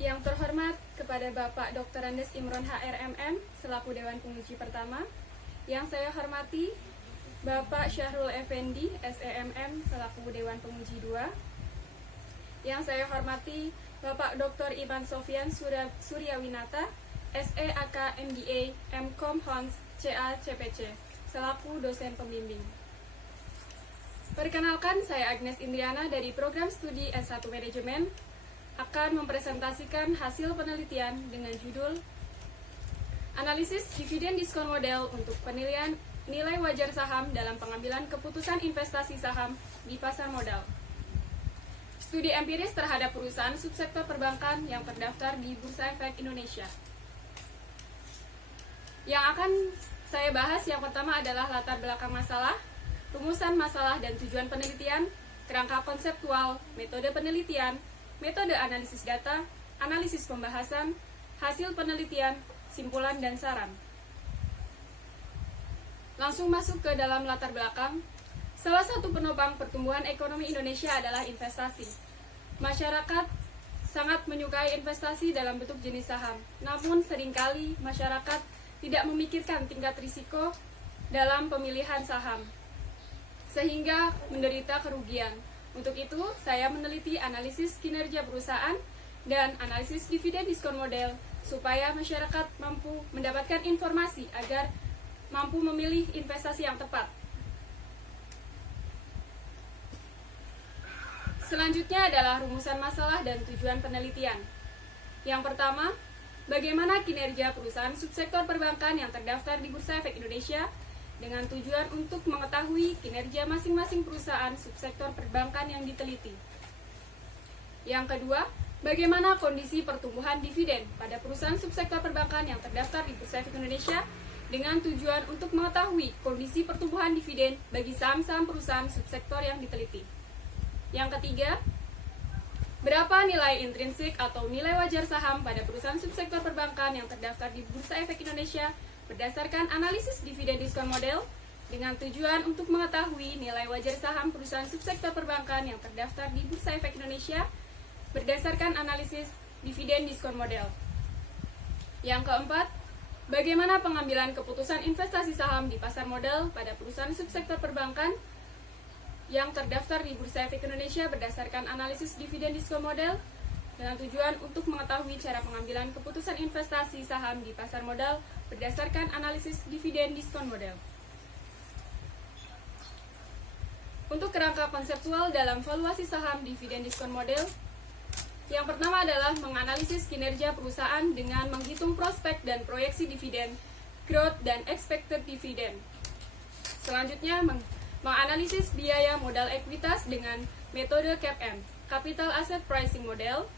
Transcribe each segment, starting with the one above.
Yang terhormat kepada Bapak Dr. Andes Imron HRMM selaku Dewan Penguji pertama. Yang saya hormati Bapak Syahrul Effendi SEMM selaku Dewan Penguji 2. Yang saya hormati Bapak Dr. Iman Sofyan Suryawinata SEAK MBA MCom Hons CA CPC selaku dosen pembimbing. Perkenalkan, saya Agnes Indriana dari Program Studi S1 Manajemen akan mempresentasikan hasil penelitian dengan judul Analisis Dividen Diskon Model untuk penilaian nilai wajar saham dalam pengambilan keputusan investasi saham di pasar modal. Studi empiris terhadap perusahaan subsektor perbankan yang terdaftar di Bursa Efek Indonesia. Yang akan saya bahas yang pertama adalah latar belakang masalah, rumusan masalah dan tujuan penelitian, kerangka konseptual, metode penelitian, metode analisis data, analisis pembahasan, hasil penelitian, simpulan dan saran. Langsung masuk ke dalam latar belakang. Salah satu penopang pertumbuhan ekonomi Indonesia adalah investasi. Masyarakat sangat menyukai investasi dalam bentuk jenis saham. Namun seringkali masyarakat tidak memikirkan tingkat risiko dalam pemilihan saham, sehingga menderita kerugian. Untuk itu, saya meneliti analisis kinerja perusahaan dan analisis dividen diskon model supaya masyarakat mampu mendapatkan informasi agar mampu memilih investasi yang tepat. Selanjutnya adalah rumusan masalah dan tujuan penelitian. Yang pertama, bagaimana kinerja perusahaan subsektor perbankan yang terdaftar di Bursa Efek Indonesia dengan tujuan untuk mengetahui kinerja masing-masing perusahaan subsektor perbankan yang diteliti. Yang kedua, bagaimana kondisi pertumbuhan dividen pada perusahaan subsektor perbankan yang terdaftar di Bursa Efek Indonesia dengan tujuan untuk mengetahui kondisi pertumbuhan dividen bagi saham-saham perusahaan subsektor yang diteliti. Yang ketiga, berapa nilai intrinsik atau nilai wajar saham pada perusahaan subsektor perbankan yang terdaftar di Bursa Efek Indonesia berdasarkan analisis dividen diskon model dengan tujuan untuk mengetahui nilai wajar saham perusahaan subsektor perbankan yang terdaftar di Bursa Efek Indonesia berdasarkan analisis dividen diskon model. Yang keempat, bagaimana pengambilan keputusan investasi saham di pasar modal pada perusahaan subsektor perbankan yang terdaftar di Bursa Efek Indonesia berdasarkan analisis dividen diskon model dengan tujuan untuk mengetahui cara pengambilan keputusan investasi saham di pasar modal berdasarkan analisis dividen diskon model. Untuk kerangka konseptual dalam valuasi saham dividen diskon model, yang pertama adalah menganalisis kinerja perusahaan dengan menghitung prospek dan proyeksi dividen, growth dan expected dividend. Selanjutnya, menganalisis biaya modal ekuitas dengan metode CAPM, Capital Asset Pricing Model.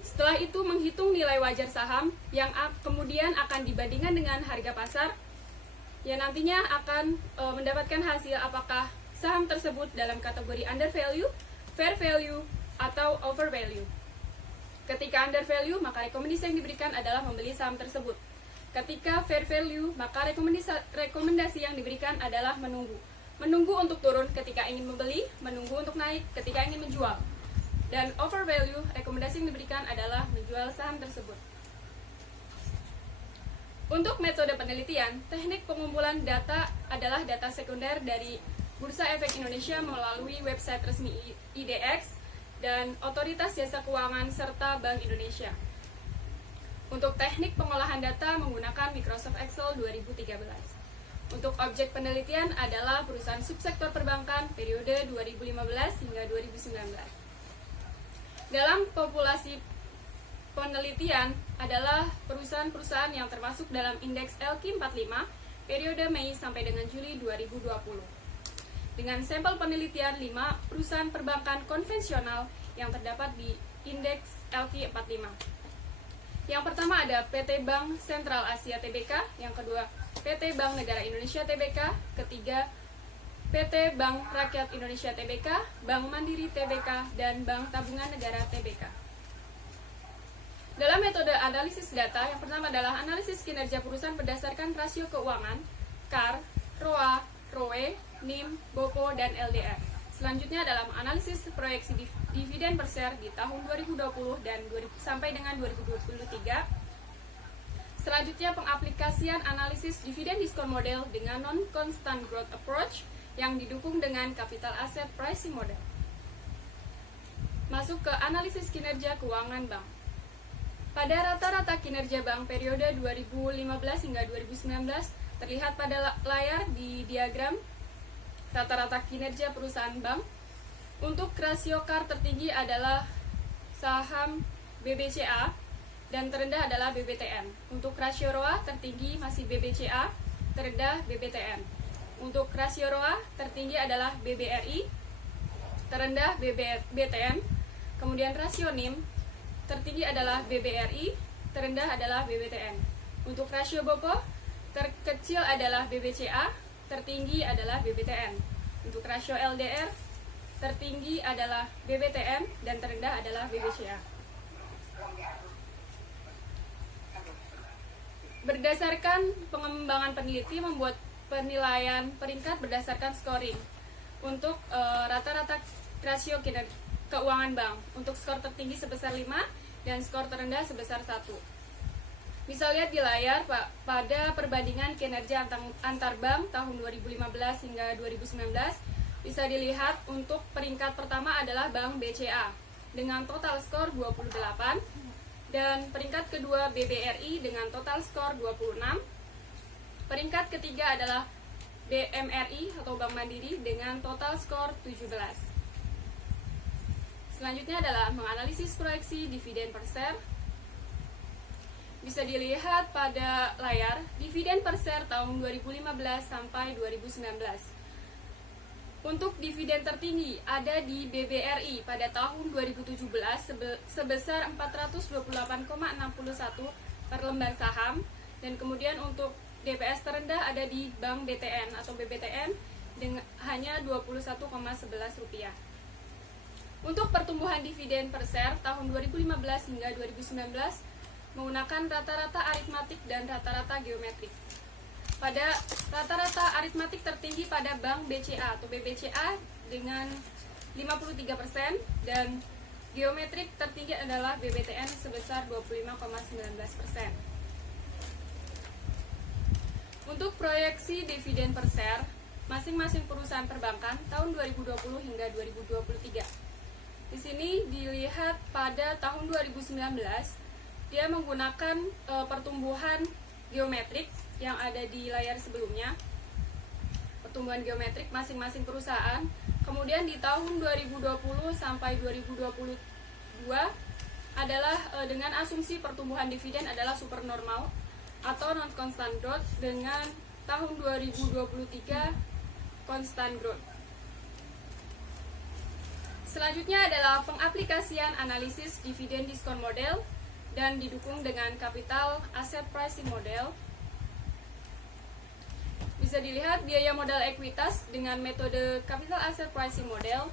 Setelah itu menghitung nilai wajar saham yang kemudian akan dibandingkan dengan harga pasar yang nantinya akan mendapatkan hasil apakah saham tersebut dalam kategori under value, fair value, atau over value. Ketika under value, maka rekomendasi yang diberikan adalah membeli saham tersebut. Ketika fair value, maka rekomendasi yang diberikan adalah menunggu. Menunggu untuk turun ketika ingin membeli, menunggu untuk naik ketika ingin menjual. Dan over value, rekomendasi yang diberikan adalah menjual saham tersebut. Untuk metode penelitian, teknik pengumpulan data adalah data sekunder dari Bursa Efek Indonesia melalui website resmi IDX dan Otoritas Jasa Keuangan serta Bank Indonesia. Untuk teknik pengolahan data menggunakan Microsoft Excel 2013. Untuk objek penelitian adalah perusahaan subsektor perbankan periode 2015 hingga 2019. Dalam populasi penelitian adalah perusahaan-perusahaan yang termasuk dalam indeks LQ45 periode Mei sampai dengan Juli 2020. Dengan sampel penelitian 5 perusahaan perbankan konvensional yang terdapat di indeks LQ45. Yang pertama ada PT Bank Sentral Asia Tbk, yang kedua PT Bank Negara Indonesia Tbk, ketiga PT Bank Rakyat Indonesia Tbk, Bank Mandiri Tbk, dan Bank Tabungan Negara Tbk. Dalam metode analisis data, yang pertama adalah analisis kinerja perusahaan berdasarkan rasio keuangan, CAR, ROA, ROE, NIM, BOPO, dan LDR. Selanjutnya adalah analisis proyeksi dividen per share di tahun 2020 dan sampai dengan 2023. Selanjutnya pengaplikasian analisis dividen diskon model dengan non-constant growth approach yang didukung dengan capital asset pricing model. Masuk ke analisis kinerja keuangan bank. Pada rata-rata kinerja bank periode 2015 hingga 2019 terlihat pada layar di diagram rata-rata kinerja perusahaan bank. Untuk rasio KAR tertinggi adalah saham BBCA dan terendah adalah BBTN. Untuk rasio ROA tertinggi masih BBCA, terendah BBTN. Untuk rasio ROA tertinggi adalah BBRI, terendah BTN. Kemudian rasio NIM tertinggi adalah BBRI, terendah adalah BBTN. Untuk rasio BOPO terkecil adalah BBCA, tertinggi adalah BBTN. Untuk rasio LDR tertinggi adalah BBTN dan terendah adalah BBCA. Berdasarkan pengembangan peneliti membuat penilaian peringkat berdasarkan scoring untuk rata-rata rasio kinerja keuangan bank. Untuk skor tertinggi sebesar 5 dan skor terendah sebesar 1. Bisa lihat di layar pada perbandingan kinerja antar bank tahun 2015 hingga 2019. Bisa dilihat untuk peringkat pertama adalah Bank BCA dengan total skor 28 dan peringkat kedua BBRI dengan total skor 26. Peringkat ketiga adalah BMRI atau Bank Mandiri dengan total skor 17. Selanjutnya adalah menganalisis proyeksi dividen per share. Bisa dilihat pada layar dividen per share tahun 2015 sampai 2019. Untuk dividen tertinggi ada di BBRI pada tahun 2017 sebesar 428,61 per lembar saham, dan kemudian untuk DPS terendah ada di Bank BTN atau BBTN dengan hanya Rp21,11. Untuk pertumbuhan dividen per share tahun 2015 hingga 2019 menggunakan rata-rata aritmatik dan rata-rata geometrik. Pada rata-rata aritmatik tertinggi pada Bank BCA atau BBCA dengan 53% dan geometrik tertinggi adalah BBTN sebesar 25,19%. Untuk proyeksi dividen per share masing-masing perusahaan perbankan tahun 2020 hingga 2023. Di sini dilihat pada tahun 2019 dia menggunakan pertumbuhan geometrik yang ada di layar sebelumnya, pertumbuhan geometrik masing-masing perusahaan. Kemudian di tahun 2020 sampai 2022 adalah dengan asumsi pertumbuhan dividen adalah supernormal atau non-constant growth, dengan tahun 2023 constant growth. Selanjutnya adalah pengaplikasian analisis dividen diskon model dan didukung dengan capital asset pricing model. Bisa dilihat biaya modal ekuitas dengan metode capital asset pricing model